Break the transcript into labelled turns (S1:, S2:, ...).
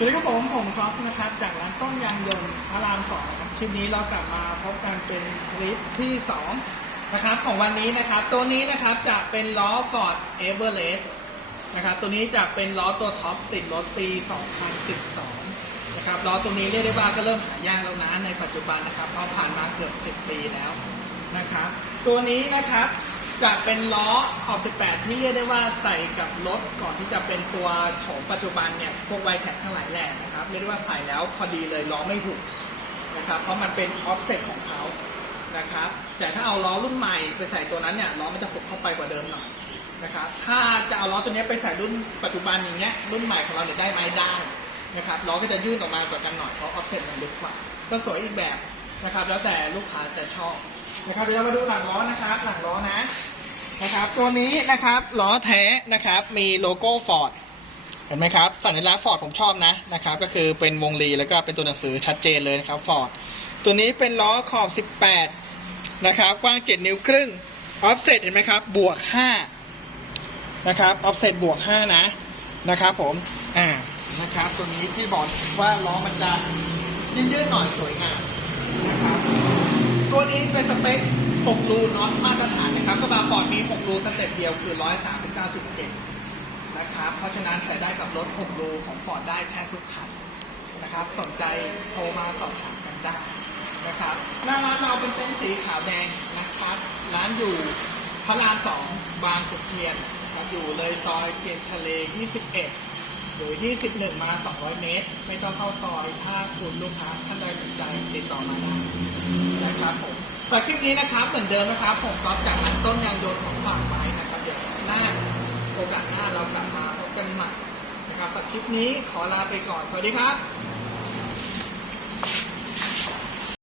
S1: สวัสดีครับผมผมก๊อฟนะครับจากร้านต้นยางยนต์พระรามสองครับคลิปนี้เรากลับมาพบกันเป็นคลิปที่สองนะครับของวันนี้นะครับ ตัวนี้นะครับจะเป็นล้อ Ford Everest นะครับตัวนี้จะเป็นล้อตัวท็อปติดรถปี 2012 นะครับล้อตัวนี้เรียกได้ว่าก็เริ่มหายากแล้วนะในปัจจุบันนะครับเพราะผ่านมาเกือบ 10 ปีแล้วนะครับตัวนี้นะครับ จะเป็นล้อขอบ 18 ที่เรียกได้ว่าใส่กับรถก่อนที่จะเป็นตัวโฉมปัจจุบันเนี่ยพวกไวแท็กทั้งหลายแหล่นะครับเรียกได้ว่าใส่แล้วพอดีเลยล้อไม่หุบนะครับเพราะมันเป็นออฟเซ็ตของเขานะครับแต่ถ้าเอาล้อรุ่นใหม่ไปใส่ตัวนั้นเนี่ยล้อมันจะหุบเข้าไปกว่าเดิมหน่อยนะครับถ้าจะเอาล้อตัวนี้ไปใส่รุ่นปัจจุบันอย่างเงี้ยรุ่นใหม่ของเราเนี่ยได้ไหมได้นะครับล้อก็จะยื่นออกมากว่ากันหน่อยเพราะออฟเซ็ตมันลึกกว่าก็สวยอีกแบบนะครับแล้วแต่ลูกค้าจะชอบนะครับเดี๋ยวเรามาดูหลังล้อนะครับหลังล้อนะ ตัวนี้นะครับล้อแท้นะครับมีโลโก้ฟอร์ดเห็นไหมครับสัญลักษณ์ฟอร์ดผมชอบนะนะครับก็คือเป็นวงรีแล้วก็เป็นตัวหนังสือชัดเจนเลยนะครับฟอร์ดตัวนี้เป็นล้อขอบ 18 นะครับกว้าง 7 นิ้วครึ่งออฟเซตเห็นไหมครับบวก 5 นะครับออฟเซตบวก 5 นะนะครับผมอ่านะครับตัวนี้ที่บอกว่าล้อมันจะยืดๆหน่อยสวยงามนะครับตัวนี้เป็นสเปค 6รูน็อตมาตรฐานนะครับกระบะฟอร์ดมี6รูสเต็ปเดียวคือ 139.7 นะครับ เพราะฉะนั้นใส่ได้กับรถ6รูของฟอร์ดได้แทบทุกคันนะครับ สนใจโทรมาสอบถามกันได้นะครับหน้าร้านเราเป็นเต็นท์สีขาวแดงนะครับ ร้านอยู่พระราม2บางขุนเทียนครับอยู่เลยซอยเทียนทะเล 21 หรือ 21 มา 200 เมตร ไม่ต้องเข้าซอย ถ้าคุณลูกค้าท่านใดสนใจติดต่อมาได้นะครับผม สำหรับคลิปนี้นะครับเหมือนเดิมนะครับผมก็จากต้นยางยนต์ของฝากไว้นะครับเดี๋ยวหน้าโอกาสหน้าเรากลับมาพบกันใหม่นะครับสำหรับคลิปนี้ขอลาไปก่อนสวัสดีครับ